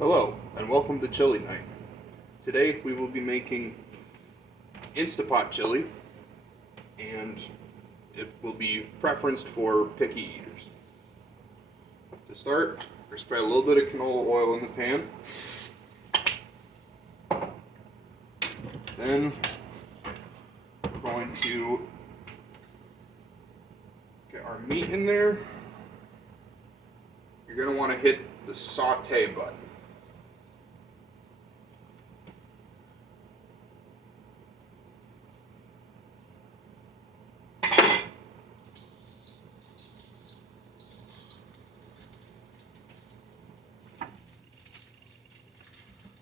Hello, and welcome to Chili Night. Today we will be making InstaPot chili, and it will be preferenced for picky eaters. To start, we're spread a little bit of canola oil in the pan. Then we're going to get our meat in there. You're going to want to hit the saute button.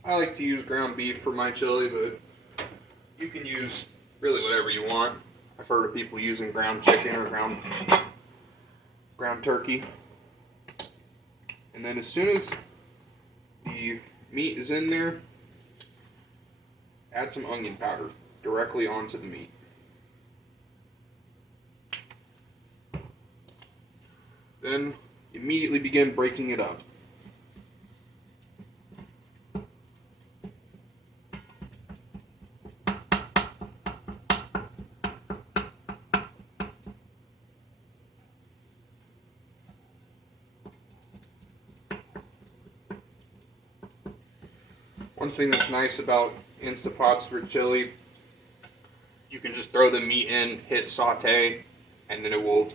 I like to use ground beef for my chili, but you can use really whatever you want. I've heard of people using ground chicken or ground turkey. And then as soon as the meat is in there, add some onion powder directly onto the meat. Then immediately begin breaking it up. One thing that's nice about InstaPots for chili, you can just throw the meat in, hit saute, and then it will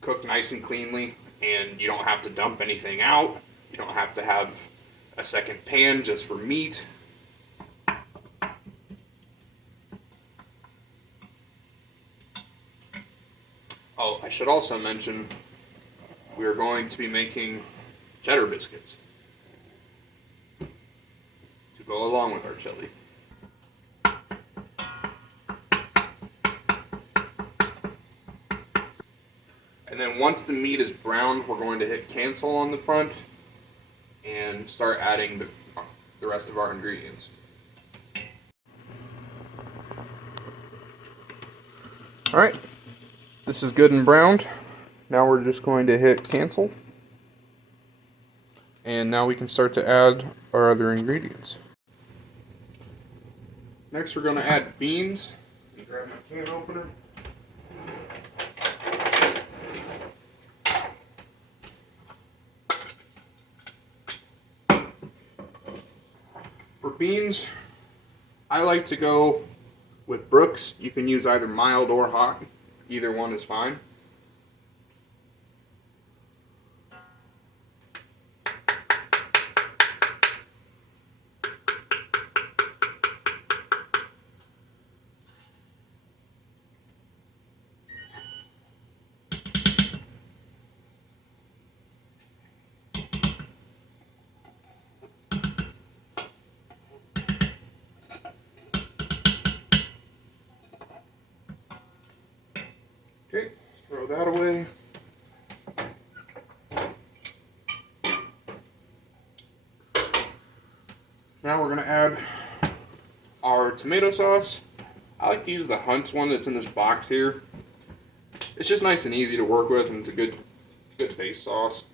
cook nice and cleanly, and you don't have to dump anything out. You don't have to have a second pan just for meat. Oh, I should also mention we're going to be making cheddar biscuits to go along with our chili. And then once the meat is browned, we're going to hit cancel on the front and start adding the rest of our ingredients. Alright, this is good and browned. Now we're just going to hit cancel. And now we can start to add our other ingredients. Next we're going to add beans. Let me grab my can opener. For beans, I like to go with Brooks. You can use either mild or hot. Either one is fine. Okay, throw that away. Now we're going to add our tomato sauce. I like to use the Hunt's one that's in this box here. It's just nice and easy to work with, and it's a good base sauce.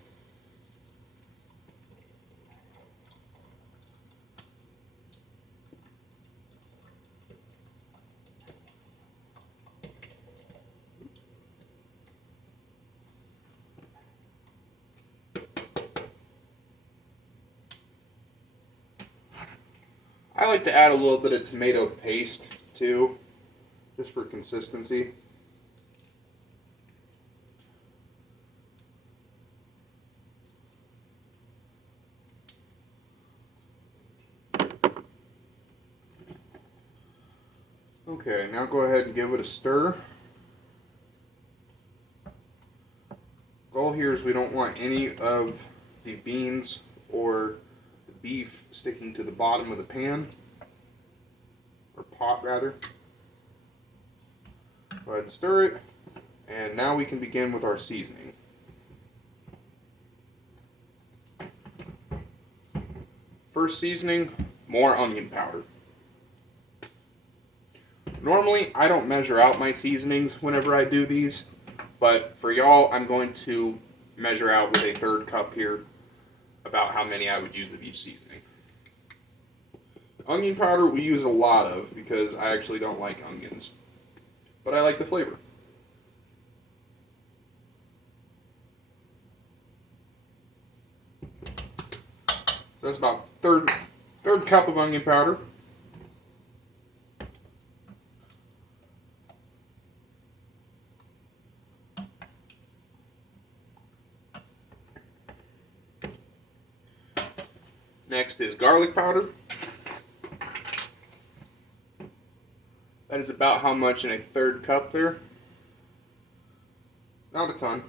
I like to add a little bit of tomato paste too, just for consistency. Okay, now go ahead and give it a stir. Goal here is we don't want any of the beans or the beef sticking to the bottom of the pan, or pot rather. Go ahead and stir it, and now we can begin with our seasoning. First seasoning, more onion powder. Normally, I don't measure out my seasonings whenever I do these, but for y'all, I'm going to measure out with a third cup here about how many I would use of each seasoning. Onion powder we use a lot of because I actually don't like onions, but I like the flavor. So that's about third cup of onion powder. Next is garlic powder. That is about how much in a third cup there. Not a ton.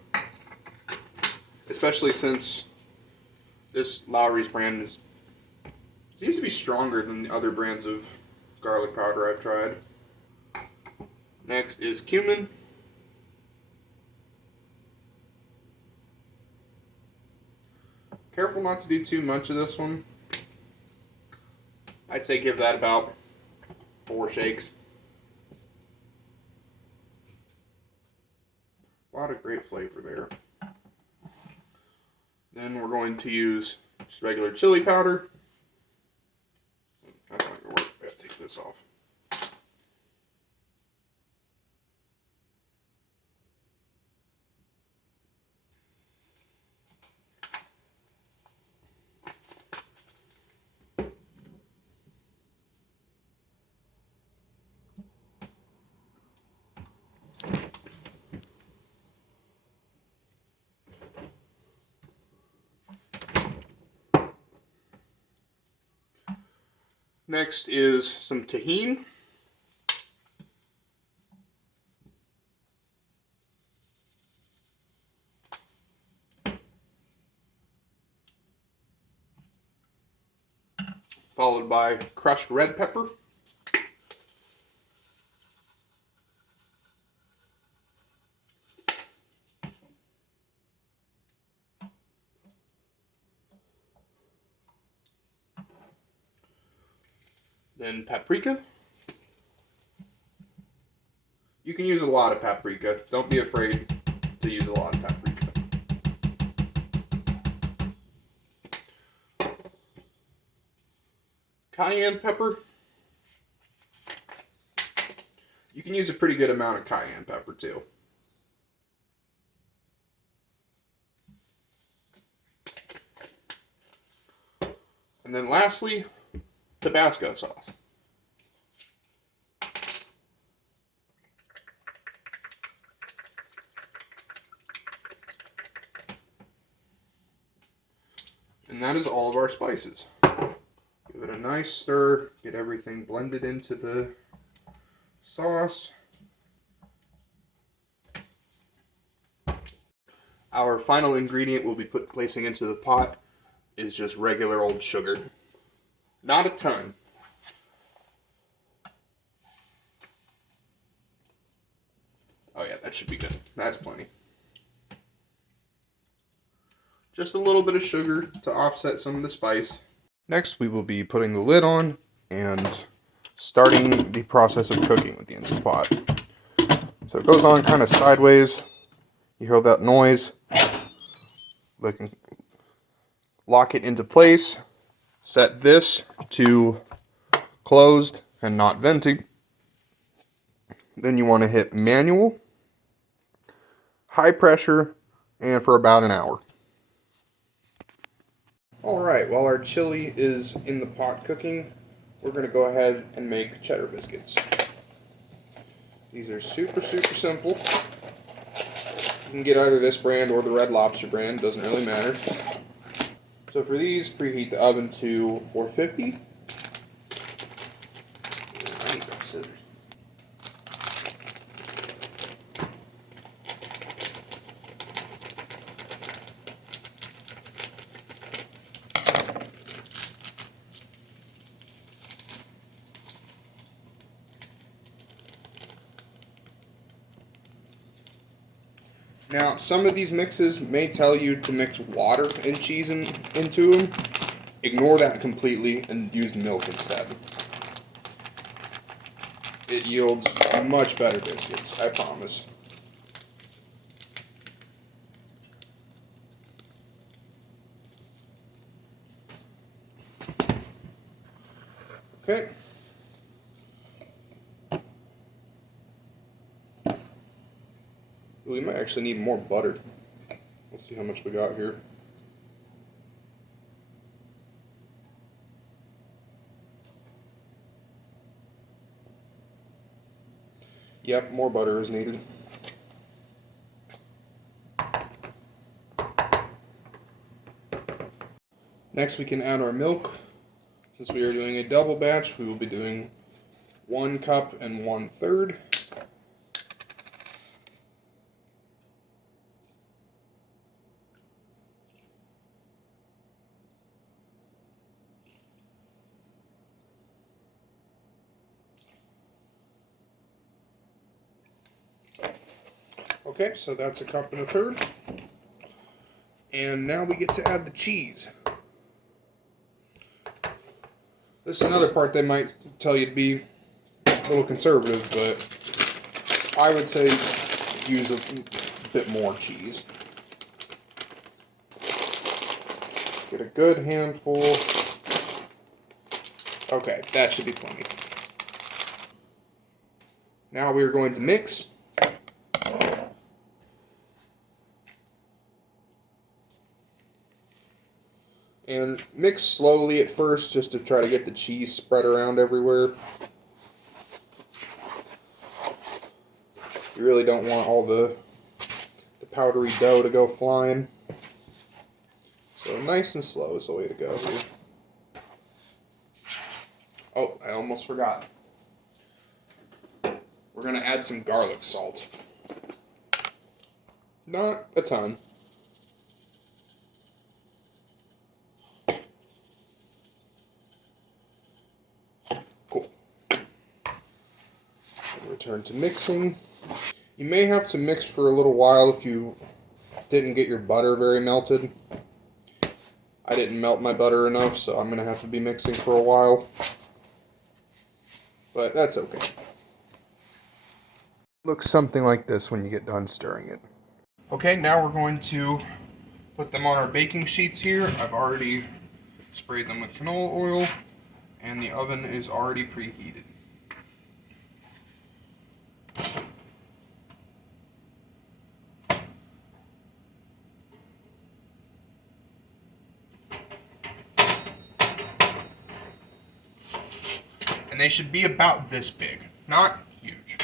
Especially since this Lowry's brand seems to be stronger than the other brands of garlic powder I've tried. Next is cumin. Careful not to do too much of this one. I'd say give that about 4 shakes. A lot of great flavor there. Then we're going to use just regular chili powder. That's not going to work. I have to take this off. Next is some tahini. Followed by crushed red pepper. Then paprika. You can use a lot of paprika. Don't be afraid to use a lot of paprika. Cayenne pepper. You can use a pretty good amount of cayenne pepper too. And then lastly, Tabasco sauce. And that is all of our spices. Give it a nice stir, get everything blended into the sauce. Our final ingredient we'll be placing into the pot is just regular old sugar. Not a ton. Oh yeah, that should be good. That's plenty. Just a little bit of sugar to offset some of the spice. Next, we will be putting the lid on and starting the process of cooking with the InstaPot. So it goes on kind of sideways. You hear that noise. Lock it into place. Set this to closed and not venting. Then you want to hit manual, high pressure, and for about an hour. Alright, while our chili is in the pot cooking, we're going to go ahead and make cheddar biscuits. These are super simple. You can get either this brand or the Red Lobster brand, doesn't really matter. So for these, preheat the oven to 450. I need some scissors. Now, some of these mixes may tell you to mix water and cheese into them. Ignore that completely and use milk instead. It yields much better biscuits, I promise. Okay. We might actually need more butter. Let's see how much we got here. Yep, more butter is needed. Next we can add our milk. Since we are doing a double batch, we will be doing 1 cup and 1/3. Okay, so that's 1 1/4 cups. And now we get to add the cheese. This is another part they might tell you to be a little conservative, but I would say use a bit more cheese. Get a good handful. Okay, that should be plenty. Now we are going to mix. And mix slowly at first just to try to get the cheese spread around everywhere. You really don't want all the powdery dough to go flying. So nice and slow is the way to go here. Oh, I almost forgot. We're going to add some garlic salt. Not a ton. Cool. Return to mixing. You may have to mix for a little while if you didn't get your butter very melted. I didn't melt my butter enough, so I'm going to have to be mixing for a while. But that's okay. Looks something like this when you get done stirring it. Okay, now we're going to put them on our baking sheets here. I've already sprayed them with canola oil, and the oven is already preheated. And they should be about this big, not huge.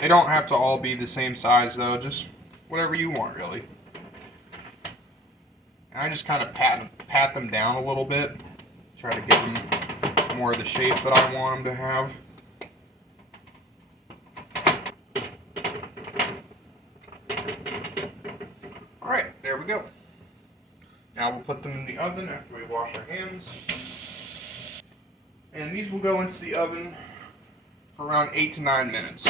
They don't have to all be the same size though, just whatever you want really. And I just kind of pat them down a little bit, try to give them more of the shape that I want them to have. Alright, there we go. Now we'll put them in the oven after we wash our hands. And these will go into the oven for around 8 to 9 minutes.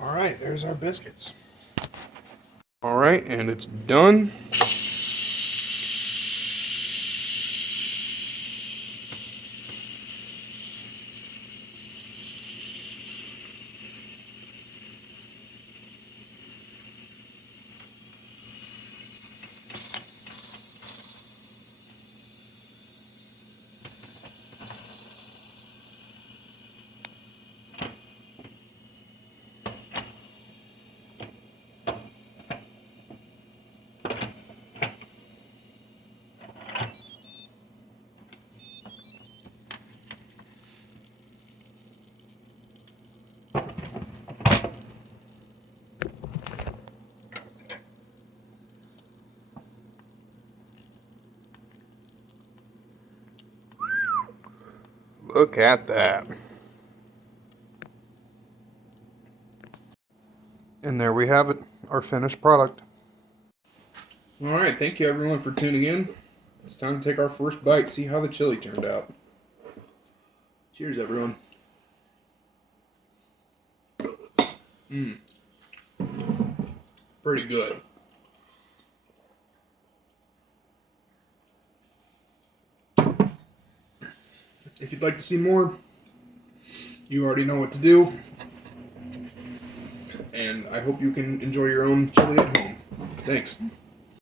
Alright, there's our biscuits. Alright, and it's done. Look at that. And there we have it, our finished product. Alright, thank you everyone for tuning in. It's time to take our first bite, see how the chili turned out. Cheers, everyone. Pretty good. If you'd like to see more, you already know what to do. And I hope you can enjoy your own chili at home. Thanks.